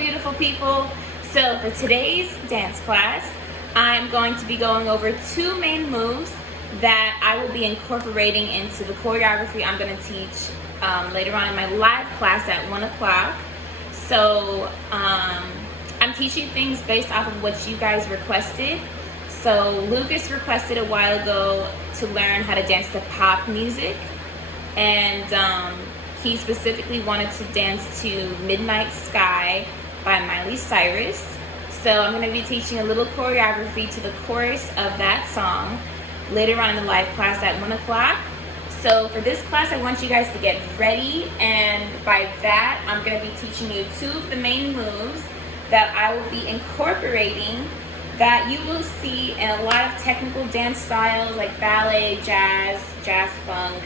beautiful people. So for today's dance class, I'm going to be going over two main moves that I will be incorporating into the choreography I'm going to teach later on in my live class at 1 o'clock. So I'm teaching things based off of what you guys requested. So Lucas requested a while ago to learn how to dance to pop music, and he specifically wanted to dance to Midnight Sky by Miley Cyrus. So I'm going to be teaching a little choreography to the chorus of that song later on in the live class at 1 o'clock. So for this class, I want you guys to get ready, and by that, I'm going to be teaching you two of the main moves that I will be incorporating that you will see in a lot of technical dance styles like ballet, jazz funk,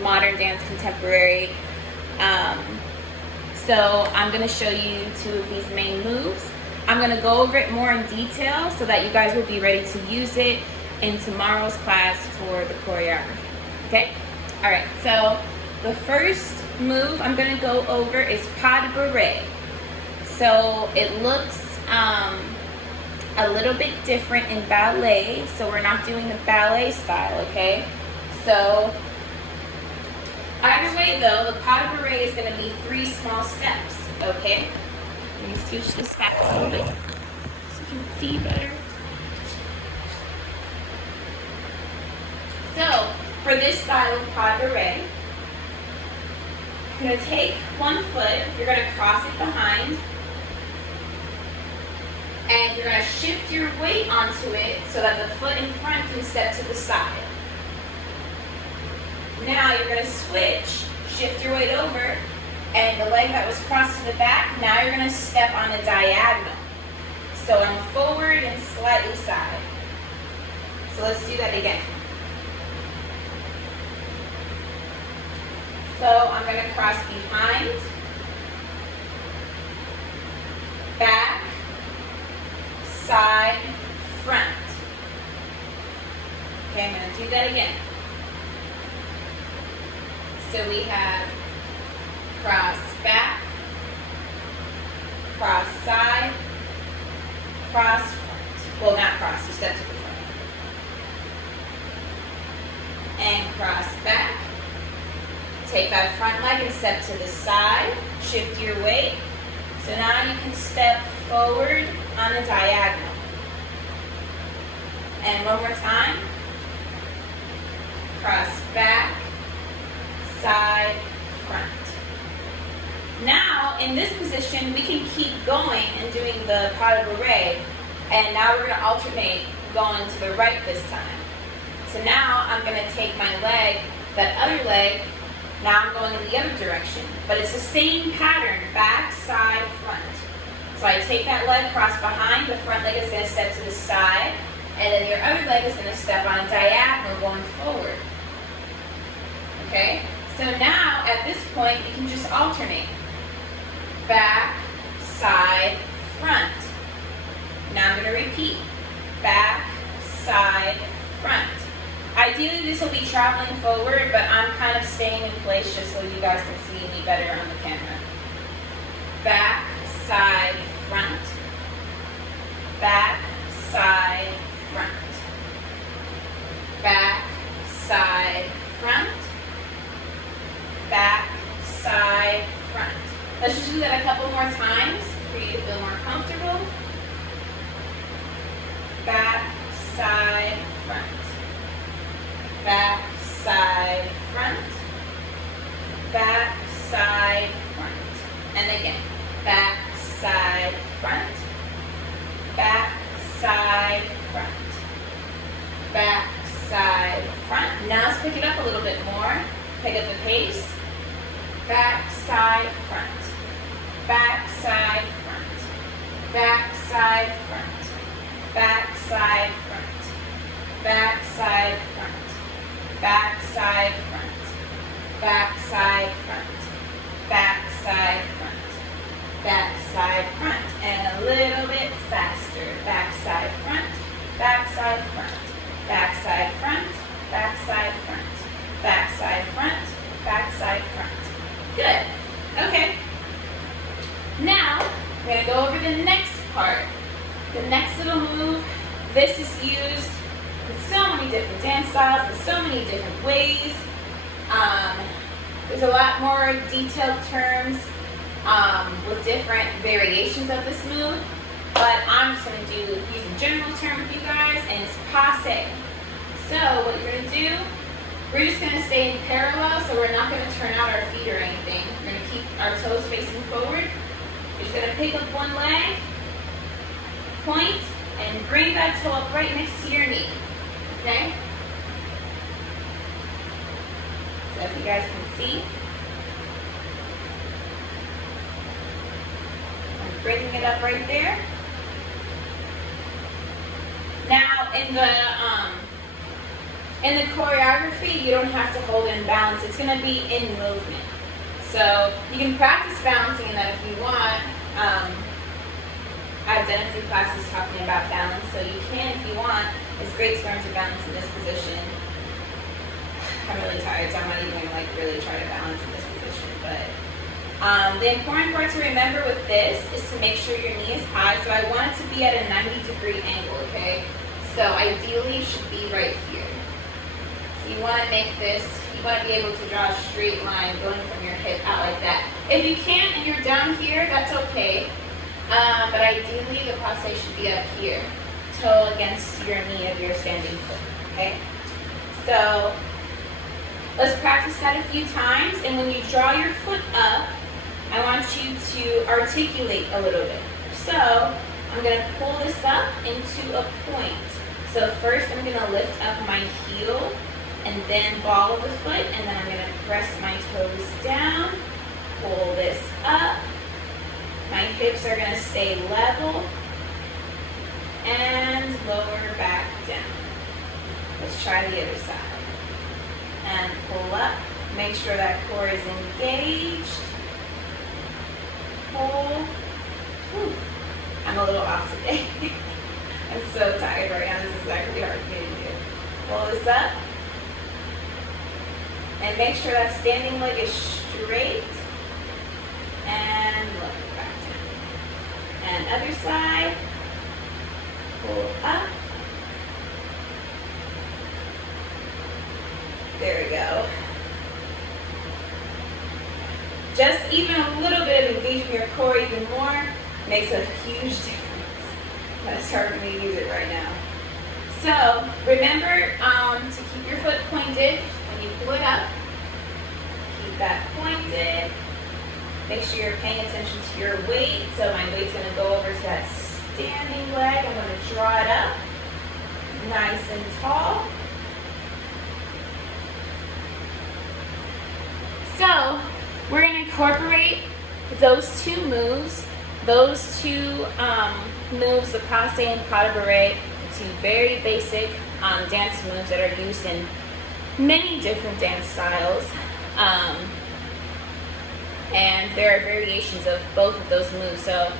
modern dance, contemporary. So I'm going to show you two of these main moves. I'm going to go over it more in detail so that you guys will be ready to use it in tomorrow's class for the choreography. Okay? Alright, so the first move I'm going to go over is pas de bourrée. So it looks a little bit different in ballet, so we're not doing the ballet style, okay? So either way though, the pas de bourrée is going to be 3 small steps, okay? Let me scooch this back a little bit so you can see better. So for this style of pas de bourrée, you're going to take one foot, you're going to cross it behind, and you're going to shift your weight onto it so that the foot in front can step to the side. Now you're going to switch, shift your weight over, and the leg that was crossed to the back, now you're going to step on a diagonal. So I'm forward and slightly side. So let's do that again. So I'm going to cross behind, back, side, front. Okay, I'm going to do that again. So we have cross back, cross side, cross front. Well, not cross, you step to the front. And cross back. Take that front leg and step to the side. Shift your weight. So now you can step forward on a diagonal. And one more time. Cross back, side, front. Now, in this position, we can keep going and doing the pas de bourrée. And now we're going to alternate going to the right this time. So now I'm going to take my leg, that other leg, now I'm going in the other direction. But it's the same pattern, back, side, front. So I take that leg, cross behind, the front leg is going to step to the side, and then your other leg is going to step on a diagonal going forward. Okay? So now, at this point, you can just alternate. Back, side, front. Now I'm going to repeat. Back, side, front. Ideally, this will be traveling forward, but I'm kind of staying in place just so you guys can see me better on the camera. Back, side, front. Back, side, front. Back, side, front. Back, side, front. Let's just do that a couple more times for you to feel more comfortable. Back, side, front. Back, side, front. Back, side, front. And again. Back, side, front. Back, side, front. Back, side, front. Now let's pick it up a little bit more. Pick up the pace. Back, side, front. Back, side, front. Back, side, front. Back, side, front. Back, side, front. Back, side, front. Back, side, front. Back, side, front. Back, side, front. And a little bit faster. Back, side, front. Back, side, front. Back, side, front. Back, side, front. Back, side, front. Back, side, front. Good. Okay. We're gonna go over the next part. The next little move, this is used with so many different dance styles, in so many different ways. There's a lot more detailed terms with different variations of this move, but I'm just going to use a general term with you guys, and it's passe. So what you're going to do, we're just going to stay in parallel, so we're not going to turn out our feet or anything. We're going to keep our toes facing forward. You're just going to pick up one leg, point, and bring that toe up right next to your knee. Okay? So if you guys can see, I'm bringing it up right there. Now in the choreography, you don't have to hold in balance. It's going to be in movement. So you can practice balancing in that if you want. I've done a few classes talking about balance, so you can if you want. It's great to learn to balance in this position. I'm really tired, so I'm not even going to really try to balance in this position. But the important part to remember with this is to make sure your knee is high. So I want it to be at a 90-degree angle, okay? So ideally, it should be right here. So you want to make this, you want to be able to draw a straight line going from your hip out like that. If you can't and you're down here, that's okay. But ideally, the passe should be up here, toe against your knee of your standing foot, okay? So let's practice that a few times, and when you draw your foot up, I want you to articulate a little bit. So I'm going to pull this up into a point. So first I'm going to lift up my heel, and then ball of the foot, and then I'm going to press my toes down, pull this up. My hips are going to stay level, and lower back down. Let's try the other side. And pull up. Make sure that core is engaged. Pull. Whew. I'm a little off today. I'm so tired right now. This is actually hard for me to do. Pull this up. And make sure that standing leg is straight. And lower back down. And other side. Pull up. There we go. Just even a little bit of engaging your core even more makes a huge difference. But it's hard for me to use it right now. So remember to keep your foot pointed when you pull it up. Keep that pointed. Make sure you're paying attention to your weight. So my weight's going to go over to that standing leg. I'm going to draw it up nice and tall. So we're going to incorporate those two moves, moves, the passe and pas de bourrée, two very basic dance moves that are used in many different dance styles. And there are variations of both of those moves. So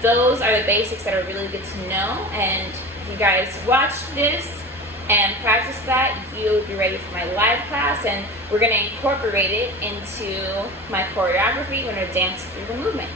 those are the basics that are really good to know. And if you guys watch this and practice that, you'll be ready for my live class, and we're going to incorporate it into my choreography. We're going to dance through the movement.